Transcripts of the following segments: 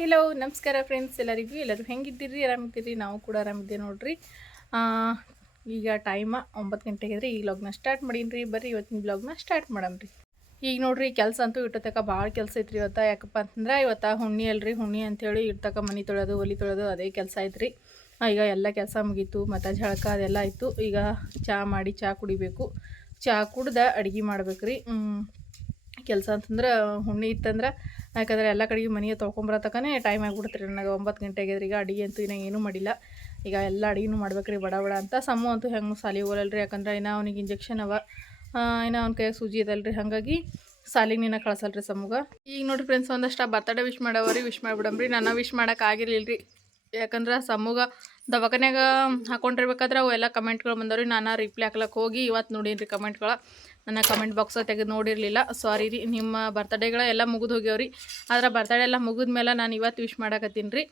Hi hello ನಮಸ್ಕಾರ friends ಎಲ್ಲರಿಗೂ? ಎಲ್ಲರೂ ಹೆಂಗಿದ್ದೀರಿ? ಆರಾಮಿದ್ದೀರಿ? ನಾವು ಕೂಡ ಆರಾಮಿದ್ದೀವಿ ನೋಡ್ರಿ. ಈಗ ಟೈಮ ಒಂಬತ್ತು ಗಂಟೆಗೆ ಈ ಬ್ಲಾಗ್ನ ಸ್ಟಾರ್ಟ್ ಮಾಡೀನಿ ಬರ್ರಿ, ಇವತ್ತಿನ ಬ್ಲಾಗ್ನ ಸ್ಟಾರ್ಟ್ ಮಾಡಮ್ರಿ ಈಗ ನೋಡ್ರಿ, ಕೆಲಸ ಅಂತೂ ಇಟ್ಟತಕ ಭಾಳ ಕೆಲಸ ಐತ್ರಿ ಇವತ್ತು. ಯಾಕಪ್ಪ ಅಂತಂದ್ರೆ, ಇವತ್ತು ಹುಣ್ಣಿ ಅಲ್ರಿ. ಹುಣ್ಣಿ ಅಂಥೇಳಿ ಇರ್ತಕ ಮನೆ ತೊಳೆದು, ಒಲಿ ತೊಳೆದು ಅದೇ ಕೆಲಸ ಐತ್ರಿ. ಈಗ ಎಲ್ಲ ಕೆಲಸ ಮುಗೀತು. ಮತ್ತು ಜಳಕ ಅದೆಲ್ಲ ಆಯಿತು. ಈಗ ಚಹಾ ಮಾಡಿ ಚಹಾ ಕುಡಿಬೇಕು. ಚಹಾ ಕುಡ್ದ ಅಡುಗೆ ಮಾಡ್ಬೇಕ್ರಿ. ಕೆಲಸ ಅಂತಂದ್ರೆ ಹುಣ್ಣಿ ಇತ್ತಂದ್ರೆ ಯಾಕಂದ್ರೆ ಎಲ್ಲ ಕಡೆಗೆ ಮನೆಗೆ ತೊಳ್ಕೊಂಬರತಕ್ಕನೇ ಟೈಮ್ ಆಗಿಬಿಡ್ತೀರಿ ನನಗೆ ಒಂಬತ್ತು ಗಂಟೆ ಆಗ್ಯದ್ರಿ ಈಗ ಅಡುಗೆ ಅಂತೂ ಇನ್ನೂ ಏನೂ ಮಾಡಿಲ್ಲ. ಈಗ ಎಲ್ಲ ಅಡುಗೆನೂ ಮಾಡ್ಬೇಕ್ರಿ, ಬಡ ಬಡ ಅಂತ. ಸಮ್ಮು ಅಂತೂ ಹೆಂಗೆ ಸಾಲಿಗೆ ಹೋಗಲ್ರಿ ಯಾಕಂದ್ರೆ ಇನ್ನು ಅವ್ನಿಗೆ ಇಂಜೆಕ್ಷನ್ ಅವ. ಇನ್ನೂ ಅವ್ನ ಕೈಯಾಗ ಸೂಜಿ ಇದಲ್ರಿ ಹಾಗಾಗಿ ಸಾಲಿಗೆ ನೀನು ಕಳ್ಸಲ್ರಿ ಸಮ್ಮಗ ಈಗ ನೋಡಿರಿ ಫ್ರೆಂಡ್ಸ್ ಒಂದಷ್ಟು ಬರ್ತಡೇ ವಿಶ್ ಮಾಡವ್ರಿ ವಿಶ್ ಮಾಡಿಬಿಡಮ್ರಿ ನಾನು ವಿಶ್ ಮಾಡೋಕೆ ಆಗಿರ್ಲಿಲ್ಲ ರೀ ಯಾಕಂದ್ರೆ ಸಮ್ಮಗ ದವಾಖಾನ್ಯಾಗ ಹಾಕೊಂಡಿರ್ಬೇಕಾದ್ರೆ ಅವೆಲ್ಲ ಕಮೆಂಟ್ಗಳು ಬಂದವ್ರಿ. ನಾನು ರಿಪ್ಲೈ ಹಾಕ್ಲಕ್ಕೆ ಹೋಗಿ ಇವತ್ತು ನೋಡೀನಿ ರೀ ಕಮೆಂಟ್ಗಳು ನನ್ನ ಕಮೆಂಟ್ ಬಾಕ್ಸ್ ತೆಗೆದು ನೋಡಿರಲಿಲ್ಲ. ಸಾರಿ ರೀ, ನಿಮ್ಮ ಬರ್ತಡೇಗಳ ಎಲ್ಲ ಮುಗಿದು ಹೋಗ್ಯಾವ್ರಿ. ಆದ್ರೆ ಬರ್ತಡೇ ಎಲ್ಲ ಮುಗಿದ ಮೇಲೆ ನಾನು ಇವತ್ತು ವಿಶ್ ಮಾಡಕತ್ತೀನಿ ರೀ.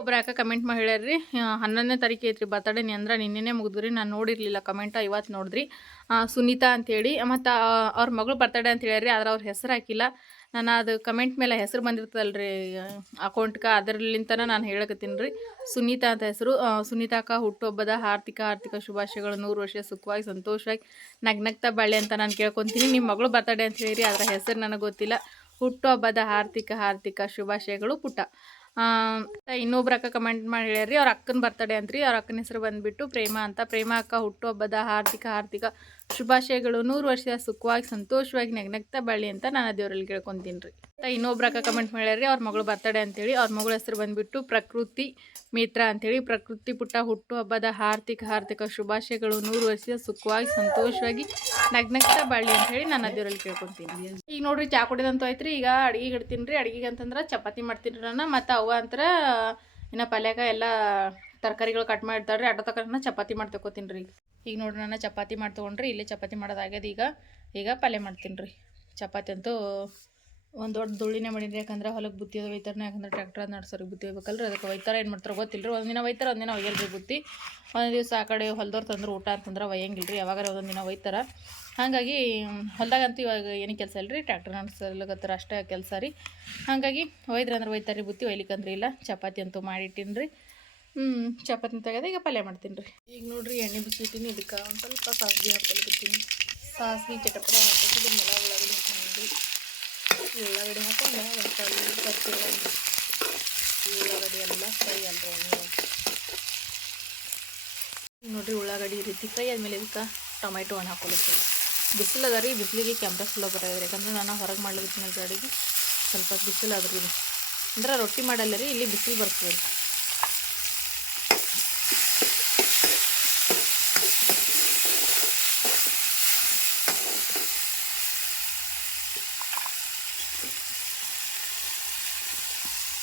ಒಬ್ರು ಯಾಕೆ ಕಮೆಂಟ್ ಮಾಡಿ ಹೇಳ್ಯಾರ್ರಿ ಹನ್ನೊಂದನೇ ತಾರೀಕು ಐತ್ರಿ ಬರ್ತಡೇ ಅಂದ್ರೆ ನಿನ್ನೆನೇ ಮುಗಿದ್ರಿ ನಾನು ನೋಡಿರಲಿಲ್ಲ ಕಮೆಂಟ ಇವತ್ತು ನೋಡಿದ್ರಿ. ಸುನೀತಾ ಅಂತೇಳಿ ಮತ್ತು ಅವ್ರ ಮಗಳು ಬರ್ತಡೇ ಅಂತ ಹೇಳ್ಯಾರಿ ಆದ್ರೆ ಅವ್ರ ಹೆಸರು ಹಾಕಿಲ್ಲ. ನಾನು ಅದು ಕಮೆಂಟ್ ಮೇಲೆ ಹೆಸರು ರೀ ಅಕೌಂಟ್ಗೆ ಅದರಲ್ಲಿಂತನ ನಾನು ಹೇಳಕತ್ತೀನಿ ರೀ. ಸುನೀತಾ ಅಂತ ಹೆಸರು ಸುನೀತಾಕ ಹುಟ್ಟುಹಬ್ಬದ ಆರ್ಥಿಕ ಆರ್ಥಿಕ ಶುಭಾಶಯಗಳು, ನೂರು ವರ್ಷ ಸುಖವಾಗಿ, ಸಂತೋಷವಾಗಿ, ನಗ್ನಗ್ತಾ ಬಾಳೆ ಅಂತ ನಾನು ಕೇಳ್ಕೊತೀನಿ. ನಿಮ್ಮ ಮಗಳು ಬರ್ತಡೆ ಅಂತ ಹೇಳಿರಿ ಅದರ ಹೆಸರು ನನಗೆ ಗೊತ್ತಿಲ್ಲ. ಹುಟ್ಟುಹಬ್ಬದ ಆರ್ಥಿಕ ಆರ್ಥಿಕ ಶುಭಾಶಯಗಳು ಪುಟ ಇನ್ನೊಬ್ರು ಅಕ್ಕ ಕಮೆಂಟ್ ಮಾಡಿ ಹೇಳ್ರಿ ಅವ್ರ ಅಕ್ಕನ ಬರ್ತಡೆ ಅಂತ್ರಿ. ಅವ್ರ ಅಕ್ಕನ ಹೆಸರು ಬಂದ್ಬಿಟ್ಟು ಪ್ರೇಮ ಅಂತ. ಪ್ರೇಮ ಅಕ್ಕ ಹುಟ್ಟುಹಬ್ಬದ ಆರ್ಥಿಕ ಹಾರ್ದಿಕ ಶುಭಾಶಯಗಳು. ನೂರು ವರ್ಷ ಸುಖವಾಗಿ, ಸಂತೋಷವಾಗಿ, ನಗ್ನಗ್ತಾ ಬಾಳಿ ಅಂತ ನಾನು ದೇವರಲ್ಲಿ ಕೇಳ್ಕೊಂತೀನಿ. ರೀ ಇನ್ನೊಬ್ರು ಅಕ್ಕ ಕಮೆಂಟ್ ಮಾಡ್ಯಾರಿ ಅವ್ರ ಮಗಳು ಬರ್ತಡೆ ಅಂತೇಳಿ, ಅವ್ರ ಮಗಳ ಹೆಸರು ಬಂದ್ಬಿಟ್ಟು ಪ್ರಕೃತಿ ಮಿತ್ರ ಅಂತೇಳಿ, ಪ್ರಕೃತಿ ಪುಟ್ಟ ಹುಟ್ಟು ಹಬ್ಬದ ಹಾರ್ದಿಕ ಹಾರ್ದಿಕ ಶುಭಾಶಯಗಳು. ನೂರು ವರ್ಷ ಸುಖವಾಗಿ, ಸಂತೋಷವಾಗಿ, ನಗ್ನಗ್ತಾ ಬಾಳಿ ಅಂತೇಳಿ ನಾನು ದೇವರಲ್ಲಿ ಕೇಳ್ಕೊತೀನಿ. ಈಗ ನೋಡ್ರಿ, ಚಾ ಕುಡಿದಂತೂ ಐತ್ರಿ ಈಗ ಅಡಿಗೆ ಇಡ್ತೀನಿ ರೀ ಅಡಿಗೆಗೆ ಅಂತಂದ್ರೆ ಚಪಾತಿ ಮಾಡ್ತೀನಿ ನಾನು ಮತ್ತು ಅವ ಅಂತರ, ಇನ್ನು ಪಲ್ಯಾಗ ಎಲ್ಲ ತರಕಾರಿಗಳು ಕಟ್ ಮಾಡ್ತಾರೆ ರೀ ಅಡ್ಡ ತಕ್ಕ ಚಪಾತಿ ಮಾಡಿ ತಗೋತೀನಿ ರೀ ಈಗ ನೋಡ್ರಿ ನಾನು ಚಪಾತಿ ಮಾಡಿ ತೊಗೊಂಡ್ರಿ, ಇಲ್ಲೇ ಚಪಾತಿ ಮಾಡೋದಾಗ್ಯದ ಈಗ. ಈಗ ಪಲ್ಯ ಮಾಡ್ತೀನಿ ರೀ ಚಪಾತಿ ಅಂತೂ ಒಂದು ದೊಡ್ಡ ದುಳ್ಳಿನೇ ಮಾಡಿದ್ರಿ ಯಾಕಂದ್ರೆ ಹೊಲಕ್ಕೆ ಬುತ್ತಿ ಅದು ಒಯ್ತಾರೆ ಯಾಕಂದ್ರೆ ಟ್ರ್ಯಾಕ್ಟರ್ ನಡ್ಸೋರಿಗೆ ಬುತ್ತಿ ಒಯ್ಬೇಕಲ್ರಿ, ಅದಕ್ಕೆ ಒಯ್ತಾರೆ ಏನು ಮಾಡ್ತಾರೆ ಗೊತ್ತಿಲ್ಲ ರೀ ಒಂದಿನ ಒಯ್ತಾರೆ ಒಂದಿನ ಒಯ್ಯಲ್ರಿ ಬುತ್ತಿ. ಒಂದು ದಿವಸ ಆ ಕಡೆ ಹೊಲ್ದವ್ರು ತಂದ್ರೆ ಊಟ ಅಂತಂದ್ರೆ ಒಯ್ಯಂಗಿಲ್ಲ ರೀ ಯಾವಾಗಾರ ಒಂದೊಂದು ದಿನ ಒಯ್ತಾರೆ. ಹಾಗಾಗಿ ಹೊಲ್ದಾಗಂತೂ ಇವಾಗ ಏನು ಕೆಲಸ ಇಲ್ಲ ರೀ ಟ್ರ್ಯಾಕ್ಟರ್ ನಡ್ಸಲಗತ್ತಾರ ಅಷ್ಟೇ ಕೆಲಸ ರೀ. ಹಾಗಾಗಿ ಒಯ್ದ್ರೆ ಅಂದ್ರೆ ಒಯ್ತಾರೆ ರೀ ಬುತ್ತಿ, ಒಯ್ಲಿಕ್ಕಂದ್ರೆ ಇಲ್ಲ, ಚಪಾತಿ ಅಂತೂ ಮಾಡಿಟ್ಟಿನಿ ರೀ ಹ್ಞೂ ಚಪಾತಿ ತೆಗೆದ ಈಗ ಪಲ್ಯ ಮಾಡ್ತೀನಿ ರೀ. ಈಗ ನೋಡ್ರಿ ಎಣ್ಣೆ ಬಿಸಿಟ್ಟಿನಿ ಇದಕ್ಕೆ ಒಂದು ಸ್ವಲ್ಪ ಸಾಸಿವೆ ಹಾಕೊಳ್ಬಿಡ್ತೀನಿ ಸಾಸಿವೆ, ಚಟಪಟ ಹಾಕಿ ನೆಲ ಉಳ್ಳಾಗಡ್ಡಿ ಹಾಕೊಂಡ್ರಿ ಉಳ್ಳಾಗಡ್ಡಿ ಹಾಕೊಂಡು ಒಂದು ಸ್ವಲ್ಪ ಉಳ್ಳಾಗಡ್ಡಿ ಎಲ್ಲ ಫ್ರೈ ಅಲ್ರಿ ಎಣ್ಣೆ ನೋಡ್ರಿ ಉಳ್ಳಾಗಡ್ಡಿ ಈ ರೀತಿ ಫ್ರೈ ಆದಮೇಲೆ ಇದಕ್ಕೆ ಟೊಮೆಟೊ ಹಣ್ಣು ಹಾಕೊಳ್ತೀನಿ ಬಿಸಿಲು ರೀ, ಬಿಸಿಲಿಗೆ ಕ್ಯಾಮ್ರಾ ಸ್ಲೋ ಬರೋದ್ರಿ ಯಾಕಂದ್ರೆ ನಾನು ಹೊರಗೆ ಮಾಡ್ಲಿಕ್ಕೆ ಅಡಿಗೆ. ಸ್ವಲ್ಪ ಬಿಸಿಲು ಅದ ರೀ ಅಂದ್ರೆ ರೊಟ್ಟಿ ಮಾಡಲ್ಲ ರೀ, ಇಲ್ಲಿ ಬಿಸಿಲು ಬರ್ತದೆ.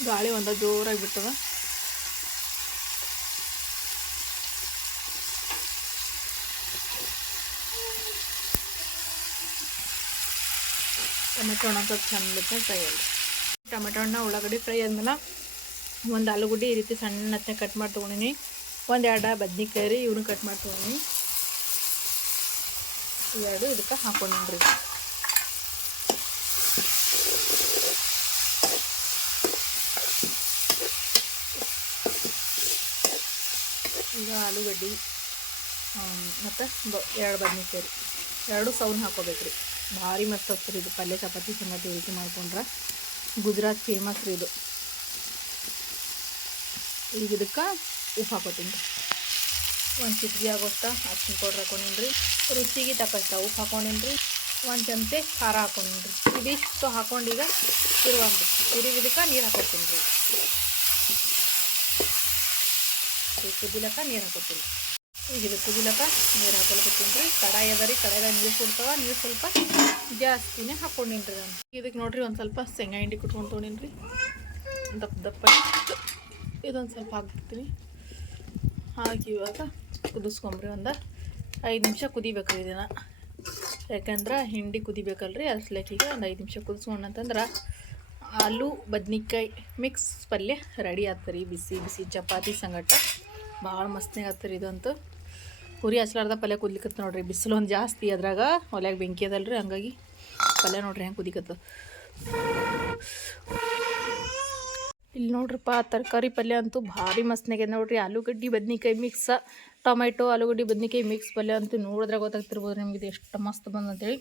ಗಾಳಿ ಒಂದ ಜೋರಾಗಿ ಬಿಟ್ಟದ. ಟೊಮೆಟೊ ಹಣ್ಣು ಸ್ವಲ್ಪ ಚೆಂದ ಬಿಟ್ಟು ಫ್ರೈ ಅಲ್ಲ ಟೊಮೆಟೊ ಹಣ್ಣು ಉಳ್ಳಾಗಡ್ಡಿ ಫ್ರೈ ಆದ್ಮೇಲೆ ಒಂದು ಆಲೂಗಡ್ಡೆ ಈ ರೀತಿ ಸಣ್ಣ ಕಟ್ ಮಾಡಿ ತೊಗೊಂಡಿನಿ. ಒಂದು ಎರಡು ಬದ್ನಿಕಾಯಿ ರೀ ಕಟ್ ಮಾಡಿ ತೊಗೊಂಡಿನಿ. ಎರಡು ಇದಕ್ಕೆ ಹಾಕೊಂಡಿನ್ರಿ ಈಗ ಆಲೂಗಡ್ಡೆ ಮತ್ತು ಬ ಎರಡು ಬದ್ನಿಕಾಯಿ ಎರಡು ಸೌನ್ ಹಾಕೋಬೇಕು ರೀ. ಭಾರಿ ಮಸ್ತ್ ಆಗ್ತದೆ ಇದು. ಪಲ್ಯ, ಚಪಾತಿ ಸಂಗತಿ ರೀತಿ ಮಾಡ್ಕೊಂಡ್ರೆ ಗುಜರಾತ್ ಫೇಮಸ್ ರೀ ಇದು. ಈಗ ಇದಕ್ಕೆ ಉಪ್ಪು ಹಾಕೋತೀನಿ ಒಂದು ಚಿಟ್ಗಿ ಆಗೋಷ್ಟ ಅರ್ಶಿನ ಪೌಡ್ರ್ ರೀ. ರುಚಿಗೆ ತಕ್ಕಷ್ಟ ಉಪ್ಪು ಹಾಕೊಂಡೇನು ರೀ. ಒಂದು ಚಮಚೆ ಖಾರ ಹಾಕೊಂಡೇನು ರೀ. ಇದಿಷ್ಟು ಹಾಕೊಂಡೀಗ ಇರುವಂತ ತಿರುಗಿ ಇದಕ್ಕೆ ನೀರು ಹಾಕೋತೀನಿ ರೀ. ಈಗ ಕುದಿಲಕ್ಕ ನೀರು ಹಾಕೋತೀನಿ ಈಗ ಇದು ಕುದಿಲಕ್ಕ ನೀರು ಹಾಕೊಳ್ಕೊತೀನಿ ರೀ ಕಡಾಯಿ ಅದ ರೀ ಕಡಾಯಿದಾಗ ನೀರು ಕೊಡ್ತಾವ ನೀರು ಸ್ವಲ್ಪ ಜಾಸ್ತಿನೇ ಹಾಕೊಂಡೀನಿ ರೀ ನಾನು. ಇದಕ್ಕೆ ನೋಡಿರಿ ಒಂದು ಸ್ವಲ್ಪ ಶೇಂಗಾ ಹಿಂಡಿ ಕುಟ್ಕೊಂಡು ತೊಗೊಂಡಿನಿ ದಪ್ಪ ದಪ್ಪ ಇದೊಂದು ಸ್ವಲ್ಪ ಹಾಕ್ಬಿಡ್ತೀನಿ. ಹಾಕಿ ಇವಾಗ ಕುದಿಸ್ಕೊಂಬ್ರಿ ಒಂದು ಐದು ನಿಮಿಷ ಕುದಿಬೇಕು ಇದನ್ನು ಯಾಕಂದ್ರೆ ಹಿಂಡಿ ಕುದಿಬೇಕಲ್ರಿ ಅದ್ರಸ್ಲೇಕಿಗೆ ಒಂದು ಐದು ನಿಮಿಷ ಕುದಿಸ್ಕೊಂಡಂತಂದ್ರೆ ಆಲೂ, ಬದ್ನಿಕಾಯಿ ಮಿಕ್ಸ್ ಪಲ್ಯ ರೆಡಿ ಆಗ್ತದೆ ರೀ ಬಿಸಿ ಬಿಸಿ ಚಪಾತಿ ಸಂಗಟ. ಭಾಳ ಮಸ್ತ್ನಾಗ ರೀ ಇದಂತೂ. ಪುರಿ ಹಚ್ಲಾರ್ದ ಪಲ್ಯ ಕುದ್ಲಿಕತ್ತ ನೋಡ್ರಿ. ಬಿಸಿಲು ಒಂದು ಜಾಸ್ತಿ ಅದ್ರಾಗ ಒಲ್ಯಾಗ ಬೆಂಕಿ ಅದಲ್ರಿ, ಹಂಗಾಗಿ ಪಲ್ಯ ನೋಡ್ರಿ ಹೆಂಗೆ ಕುದಿಕತ್ತ ನೋಡ್ರಪ್ಪ ತರಕಾರಿ ಪಲ್ಯ ಅಂತೂ ಭಾರಿ ಮಸ್ತ್ನಾಗ್ಯದ ನೋಡ್ರಿ. ಆಲೂಗಡ್ಡೆ ಬದ್ನಿಕಾಯಿ ಮಿಕ್ಸ ಟೊಮೆಟೊ ಆಲೂಗಡ್ಡೆ ಬದ್ನಿಕಾಯಿ ಮಿಕ್ಸ್ ಪಲ್ಯ ಅಂತೂ ನೋಡಿದ್ರೆ ಗೊತ್ತಾಗ್ತಿರ್ಬೋದು ನಿಮ್ಗೆ ಇದು ಎಷ್ಟು ಮಸ್ತ್ ಬಂದಂತೇಳಿ.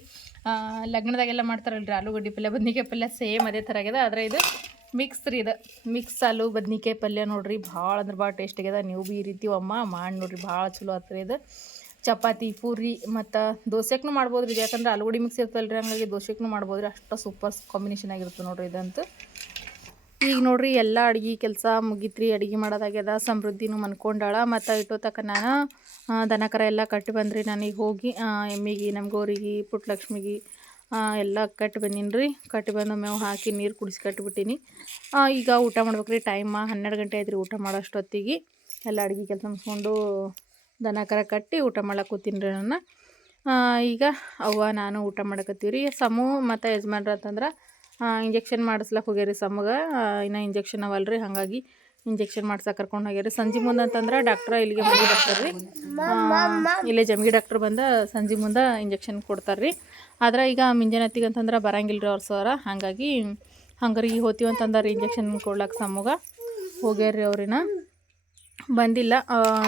ಲಗ್ನದಾಗೆಲ್ಲ ಮಾಡ್ತಾರಲ್ರಿ, ಆಲೂಗಡ್ಡೆ ಪಲ್ಯ, ಬದ್ನಿಕಾಯಿ ಪಲ್ಯ ಸೇಮ್ ಅದೇ ಥರ ಆಗಿದೆ ಆದರೆ ಇದು ಮಿಕ್ಸ್ ರೀ ಇದು. ಮಿಕ್ಸ್ ಆಲೂ ಬದ್ನಿಕಾಯಿ ಪಲ್ಯ ನೋಡ್ರಿ, ಭಾಳ ಅಂದ್ರೆ ಭಾಳ ಟೇಸ್ಟ್ ಆಗ್ಯದ ನೀವು ಭೀ ಈ ರೀತಿ ಅಮ್ಮ ಮಾಡಿ ನೋಡ್ರಿ, ಭಾಳ ಚಲೋ ಆತ್ರಿ ಇದು. ಚಪಾತಿ, ಪೂರಿ ಮತ್ತು ದೋಸೆಕ್ನು ಮಾಡ್ಬೋದು ರೀ. ಯಾಕಂದ್ರೆ ಆಲೂಗಡಿ ಮಿಕ್ಸ್ ಇರ್ತಲ್ರಿ ಹಂಗಾಗಿ ದೋಸೆಗೂ ಮಾಡ್ಬೋದು ರೀ. ಅಷ್ಟು ಸೂಪರ್ ಕಾಂಬಿನೇಷನ್ ಆಗಿರುತ್ತೆ ನೋಡ್ರಿ ಇದಂತೂ. ಈಗ ನೋಡ್ರಿ ಎಲ್ಲ ಅಡ್ಗೆ ಕೆಲಸ ಮುಗಿತ್ರಿ. ಅಡುಗೆ ಮಾಡೋದಾಗ್ಯದ, ಸಮೃದ್ಧಿನೂ ಮನ್ಕೊಂಡಾಳ. ಮತ್ತು ಇಟ್ಟೋತಕ್ಕ ನಾನು ದನಕರ ದನ ಕರ ಎಲ್ಲ ಕಟ್ಟಿ ಬಂದ್ರಿ ನನಗೆ ಹೋಗಿ ಎಮ್ಮಿಗೆ ನಮ್ಮ ಗೌರಿಗೆ ಪುಟ್ಟಲಕ್ಷ್ಮಿಗೆ ಎಲ್ಲ ಕಟ್ಟಿ ಬಂದೀನಿ ರೀ ಕಟ್ಟಿ ಬಂದು ಮೇವು ಹಾಕಿ ನೀರು ಕುಡಿಸಿ ಕಟ್ಟಿಬಿಟ್ಟೀನಿ ಈಗ ಊಟ ಮಾಡ್ಬೇಕ್ರಿ. ಟೈಮ ಹನ್ನೆರಡು ಗಂಟೆ ಆಯ್ತು ರೀ ಊಟ ಮಾಡೋಷ್ಟೊತ್ತಿಗೆ. ಎಲ್ಲ ಅಡುಗೆ ಕೆಲಸ ಮುಗಿಸ್ಕೊಂಡು ದನ ಕರ ಕಟ್ಟಿ ಊಟ ಮಾಡಕ್ಕೆ ಕೂತೀನಿ ರೀ ನನ್ನ ಈಗ ಅವ್ವ, ನಾನು ಊಟ ಮಾಡಕತ್ತೀವಿ ರೀ ಸಮೂ ಮತ್ತು ಯಜಮಾನ್ರ ಅಂತಂದ್ರೆ ಇಂಜೆಕ್ಷನ್ ಮಾಡಿಸ್ಲಕ್ಕೆ ಹೋಗ್ಯಾರಿ ಸಮಗ. ಇನ್ನೂ ಇಂಜೆಕ್ಷನ್ ಅವಲ್ರಿ. ಹಾಗಾಗಿ ಇಂಜೆಕ್ಷನ್ ಮಾಡ್ಸಕ್ಕೆ ಕರ್ಕೊಂಡು ಹೋಗ್ಯಾರ. ಸಂಜೆ ಮುಂದೆ ಅಂತಂದ್ರೆ ಡಾಕ್ಟ್ರ ಇಲ್ಲಿಗೆ ಹೋಗಿ ಬರ್ತಾರೆ ರೀ ಇಲ್ಲೇ ಜಮಗಿ ಡಾಕ್ಟರ್ ಬಂದ ಸಂಜೆ ಮುಂದೆ ಇಂಜೆಕ್ಷನ್ ಕೊಡ್ತಾರೆ ರೀ ಆದ್ರೆ ಈಗ ಮುಂಜಾನೆ ಹೊತ್ತಿಗೆ ಅಂತಂದ್ರೆ ಬರಂಗಿಲ್ಲ ರೀ ಅವ್ರ ಸರ. ಹಾಗಾಗಿ ಹಂಗಾರಿಗೆ ಹೋತೀವಿ ಅಂತಂದ್ರೆ ಇಂಜೆಕ್ಷನ್ ಕೊಡ್ಲಕ್ಕೆ ಸಮ್ಮಗ ಹೋಗ್ಯಾರ್ರಿ ಅವ್ರಿನ. ಬಂದಿಲ್ಲ.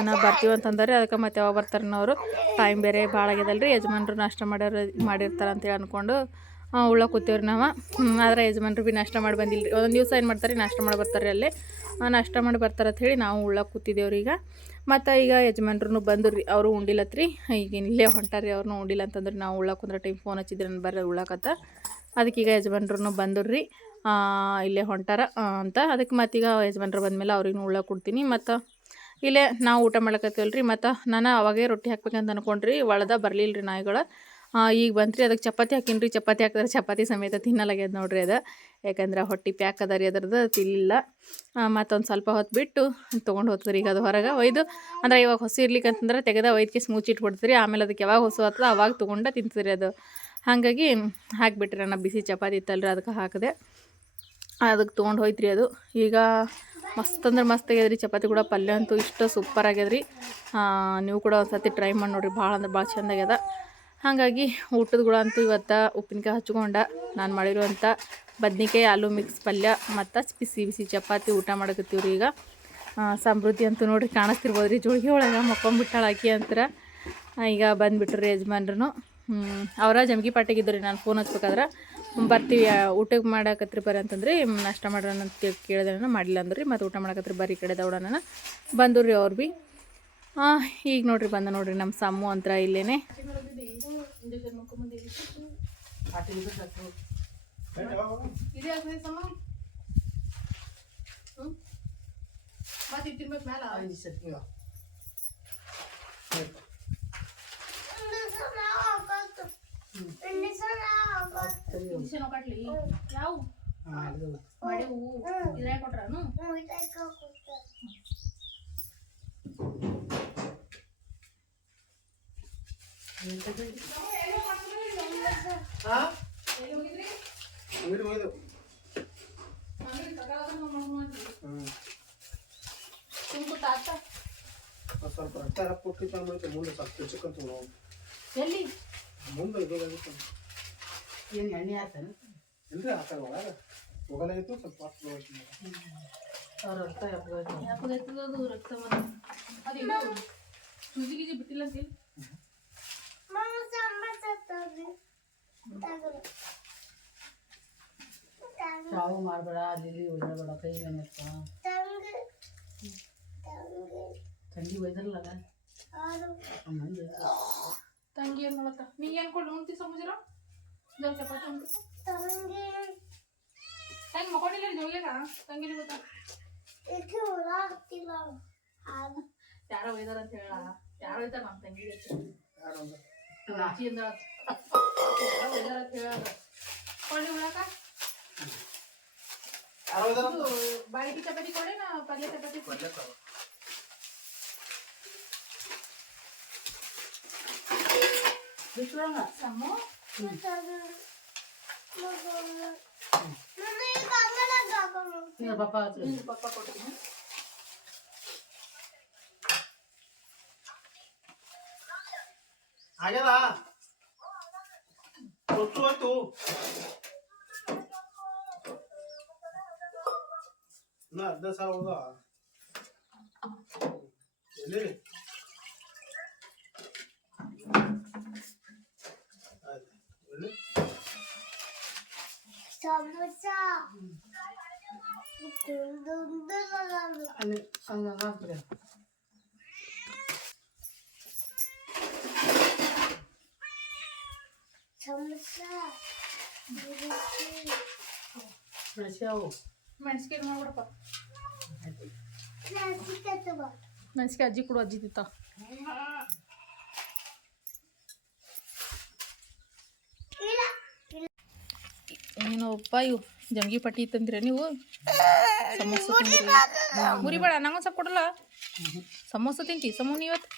ನಾ ಬರ್ತೀವಿ ಅಂತಂದರೆ. ಅದಕ್ಕೆ ಮತ್ತೆ ಯಾವಾಗ ಬರ್ತಾರೆ ಅವರು ಟೈಮ್ ಬೇರೆ ಭಾಳ ಆಗ್ಯದಲ್ರಿ. ಯಜಮಾನ್ರು ನಾಷ್ಟ ಮಾಡ್ಯಾರ, ಮಾಡಿರ್ತಾರೆ ಅಂತೇಳಿ ಅಂದ್ಕೊಂಡು ಉಳ್ಳ ಕೂತೀವ್ರಿ ನಾವು. ಆದ್ರೆ ಯಜಮಾನ್ರು ಭೀ ನಾಷ್ಟ ಮಾಡಿ ಬಂದಿಲ್ಲ ರೀ ಒಂದೊಂದು ದಿವಸ ಏನು ಮಾಡ್ತಾರೆ, ನಾಷ್ಟ ಮಾಡಿ ಬರ್ತಾರೆ ಅಲ್ಲೇ. ನಾಷ್ಟ ಮಾಡಿ ಬರ್ತಾರೆ ಅಂತ ಹೇಳಿ ನಾವು ಉಳ್ಳ ಕೂತಿದ್ದೇವ್ರಿ ಈಗ. ಮತ್ತು ಈಗ ಯಜಮಾನ್ರು ಬಂದ್ರಿ, ಅವರು ಉಂಡಿಲ್ಲತ್ರಿ ಈಗ ಇಲ್ಲೇ ಹೊಂಟಾರಿ ಅವ್ರನ್ನೂ ಉಂಡಿಲ್ಲ ಅಂತಂದ್ರೆ ನಾವು ಉಳ್ಳ ಕುಂದ್ರೆ ಟೈಮ್ ಫೋನ್ ಹಚ್ಚಿದ್ರೆ ನಾನು ಬರ್ರಿ ಉಳ್ಳಕತ್ತ. ಅದಕ್ಕೆ ಈಗ ಯಜಮಾನ್ರು ಬಂದ್ರಿ. ಇಲ್ಲೇ ಹೊಂಟಾರ ಅಂತ. ಅದಕ್ಕೆ ಮತ್ತೀಗ ಯಜಮಾನ್ರು ಬಂದಮೇಲೆ ಅವ್ರಿಗೆ ಉಳ್ಳ ಕೊಡ್ತೀನಿ. ಮತ್ತು ಇಲ್ಲೇ ನಾವು ಊಟ ಮಾಡ್ಲಕತ್ತೀವಲ್ಲ ರೀ ಮತ್ತು ನಾನು ಅವಾಗೇ ರೊಟ್ಟಿ ಹಾಕ್ಬೇಕಂತ ಅನ್ಕೊಂಡ್ರಿ. ಒಳದ ಬರಲಿಲ್ಲ ರೀ ನಾಯಿಗಳು. ಈಗ ಬಂತ್ರಿ, ಅದಕ್ಕೆ ಚಪಾತಿ ಹಾಕಿನ್ರಿ. ಚಪಾತಿ ಹಾಕಿದ್ರೆ ಚಪಾತಿ ಸಮೇತ ತಿನ್ನಲಾಗ್ಯದ ನೋಡ್ರಿ ಅದು. ಯಾಕಂದ್ರೆ ಹೊಟ್ಟೆ ಪ್ಯಾಕ್ ಅದ ರೀ ಅದ್ರದ್ದು ತಿನ್ನಿಲ್ಲ ಮತ್ತೊಂದು ಸ್ವಲ್ಪ ಹೊತ್ತು ಬಿಟ್ಟು ತೊಗೊಂಡು ಹೋಗ್ತದೆ ಈಗ ಅದು ಹೊರಗೆ. ಒಯ್ದು, ಅಂದ್ರೆ ಇವಾಗ ಹೊಸ ಇರ್ಲಿಕ್ಕೆ ಅಂತಂದ್ರೆ ತೆಗೆದ ಒಯ್ದಕ್ಕೆ ಸ್ಮೂಚ್ ಇಟ್ಬಿಡ್ತೀರಿ ಆಮೇಲೆ ಅದಕ್ಕೆ ಯಾವಾಗ ಹೊಸ ಹತ್ತದ ಅವಾಗ ತೊಗೊಂಡು ತಿಂತೀರಿ ಅದು. ಹಾಗಾಗಿ ಹಾಕಿಬಿಟ್ರಿ ನಾನು ಬಿಸಿ ಚಪಾತಿ ಇತ್ತಲ್ರಿ ಅದಕ್ಕೆ ಹಾಕಿದೆ. ಅದಕ್ಕೆ ತೊಗೊಂಡು ಹೋಯ್ತ್ರಿ ಅದು. ಈಗ ಮಸ್ತ್ ಅಂದ್ರೆ ಮಸ್ತ್ ಆಗ್ಯದ್ರಿ. ಚಪಾತಿ ಕೂಡ ಪಲ್ಯ ಅಂತೂ ಇಷ್ಟು ಸೂಪರ್ ಆಗ್ಯದ್ರಿ. ನೀವು ಕೂಡ ಒಂದು ಸತಿ ಟ್ರೈ ಮಾಡಿ ನೋಡ್ರಿ. ಭಾಳ ಅಂದ್ರೆ ಭಾಳ ಚಂದ ಆಗ್ಯದ. ಹಾಗಾಗಿ ಊಟದ ಕೂಡ ಅಂತೂ ಇವತ್ತು ಉಪ್ಪಿನಕಾಯಿ ಹಚ್ಕೊಂಡ ನಾನು ಮಾಡಿರುವಂಥ ಬದ್ನಿಕಾಯಿ ಆಲೂ ಮಿಕ್ಸ್ ಪಲ್ಯ ಮತ್ತು ಬಿಸಿ ಬಿಸಿ ಚಪಾತಿ ಊಟ ಮಾಡಕತ್ತೀವ್ರಿ ಈಗ. ಸಮೃದ್ಧಿ ಅಂತೂ ನೋಡ್ರಿ ಕಾಣಿಸ್ತಿರ್ಬೋದು ರೀ ಜೋಳಿಗೆ ಒಳಗೆ ಮಕ್ಕೊಂಬಿಟ್ಟಾಳ ಹಾಕಿ ಅಂತರ. ಈಗ ಬಂದುಬಿಟ್ರಿ ಯಜಮಾನ್ರು ಅವರ ಜಮಗಿ ಪಾಟಿಗಿದ್ದರು ನಾನು ಫೋನ್ ಹಚ್ಬೇಕಾದ್ರೆ. ಬರ್ತೀವಿ ಊಟಕ್ಕೆ ಮಾಡಕತ್ರಿ ಬರ್ರಿ ಅಂತಂದ್ರೆ ನಷ್ಟ ಮಾಡೋಣ ಅಂತ ಕೇಳಿದ್ರೆ ಮಾಡಿಲ್ಲ ಅಂದ್ರಿ ಮತ್ತು ಊಟ ಮಾಡಕತ್ರಿ ಬರ್ರಿ ಈ ಕಡೆ ದೌಡನ ಬಂದರು ರೀ ಅವ್ರು ಭೀ ಈಗ ನೋಡ್ರಿ ಬಂದ ನೋಡ್ರಿ ನಮ್ಮ ಸಮ್ಮು ಅಂತರ ಇಲ್ಲೇನೆ. ಯಾವ ಕೊಟ್ರಾನು ಅಂಗಡಿ ಹೋಯ್ದು ಸ್ವಲ್ಪ ರಕ್ತ ಕೊಟ್ಟು ತಂದ್ಬಿಡುತ್ತೆ ಮುಂದೆ ಸ್ವಲ್ಪ ಚಿಕ್ಕಂತ ಎಲ್ಲಿ ಮುಂದೆ ಇದಾಗುತ್ತೆ ಏನು ಎಣ್ಣೆ ಆತನ ಇಲ್ರಿ ಆತ ಒಳಗೆ ಹೋಗಲಾಗಿತ್ತು ಸ್ವಲ್ಪ ರಕ್ತ. ಯಾಕದೈತದ ಅದು ರಕ್ತ ಸೂಜಿ ಗೀಜಿ ಬಿಟ್ಟಿಲ್ಲ ಚಾವು ಮಾಡಬೇಡ ಅಲ್ಲಿ ಓಡಾಡಬೇಡ ಕೈ ಬೆನ್ನತ್ತ ತಂಗಿ ಒಯ್ದ್ರಲ್ಲ ಮಂದಿ ತಂಗಿ ಏನು ಮಾಡತ್ತ? ನೀ ಏನು ಕೊಡು ಉಣ್ತಿ ಸಮುದ್ರ ಜರ ಚಪಾತಿ ಉಣ್ತಿ ತಂಗಿ. ಮಕ್ಕೊಂಡಿಲ್ಲ ಜೋಗ್ಯಾಗ ತಂಗಿಲಿ ಗೊತ್ತಾ? ಯಾರೋ ಒಯ್ದಾರ ಅಂತ ಹೇಳ. ಯಾರೋ ಒಯ್ದಾರ ನಮ್ಮ ತಂಗಿ ಯಾರು ಅಂದ? ರಾಶಿಯಿಂದ ಯಾರೋ ಒಯ್ದಾರ ಅಂತ ಹೇಳ ಕೊಳ್ಳಿ ಉಳಕ ಯಾರು ಹೋದಾರ? ಬಾಳಿಕೆ ಚಪಾತಿ ಕೊಡೆ ನಾ ಪಲ್ಯ ಚಪಾತಿ ಕೊಡೆ ಬರ್ಲೇ ತಾವು. ಬಿಟ್ಬಿಡೋಣ ಸಮ್ಮು ನೀನು ಪಪ್ಪ ಹತ್ರ ನಿನ್ನ ಪಪ್ಪ ಕೊಡ್ತೀನಿ ಆಗ್ಯದ ಹೊತ್ತು ಹೊತ್ತು ಇನ್ನ ಹದಿನೈದು ಸಾವಿರ ಉಳ್ದ ಎಲ್ಲಿ ಆಯ್ತು ಮೆಣಸಿಗೆ ಮಾಡ್ಬಿಡಪ್ಪ. ಮೆಣಸಿಗೆ ಅಜ್ಜಿ ಕೊಡು, ಅಜ್ಜಿ ತಿಂತ. ಏನೋಪ್ಪ ಇವು ಜಂಗಿ ಪಟ್ಟಿ ತಂದಿರ ನೀವು? ಸಮೋಸ ಮುರಿ ಬೇಡ, ನಂಗೊಂದು ಸ್ವಲ್ಪ ಕೊಡಲ್ಲ? ಸಮೋಸ ತಿಂತಿ, ಸಮೋ ಇವತ್ತು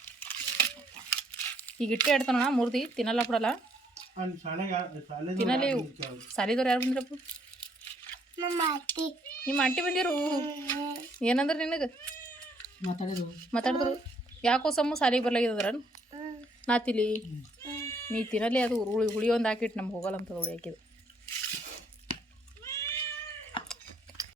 ಈಗ ಇಟ್ಟೆ ಇಡ್ತಾನಣ್ಣ, ಮುರ್ದಿ, ತಿನ್ನಲ್ಲ ಕೊಡಲ್ಲ. ಅಲ್ಲಿ ಶಾಲೆಗೆ ಶಾಲೆ ತಿನ್ನಲ್ಲ ಇವು. ಸಾಲಿದವ್ರು ಯಾರು ಬಂದ್ರಪ್ಪ? ನಿಮ್ಮ ಆಂಟಿ ಬಂದಿರು? ಏನಂದ್ರೆ ನಿನಗೆ? ಮಾತಾಡಿದ್ರು. ಮಾತಾಡಿದ್ರು? ಯಾಕೋ ಸಮ್ಮ ಸಾಲಿಗೆ ಬರ್ಲಾಗಿದ್ರ ನಾ ತಿಲಿ ನೀ ತಿನ್ನಲಿ ಅದು ಹುಳಿ ಹುಳಿ ಒಂದು ಹಾಕಿಟ್ಟು ನಮ್ಗೆ ಹೋಗಲ್ಲ ಅಂತ ಹುಳಿ ಹಾಕಿದ್ದು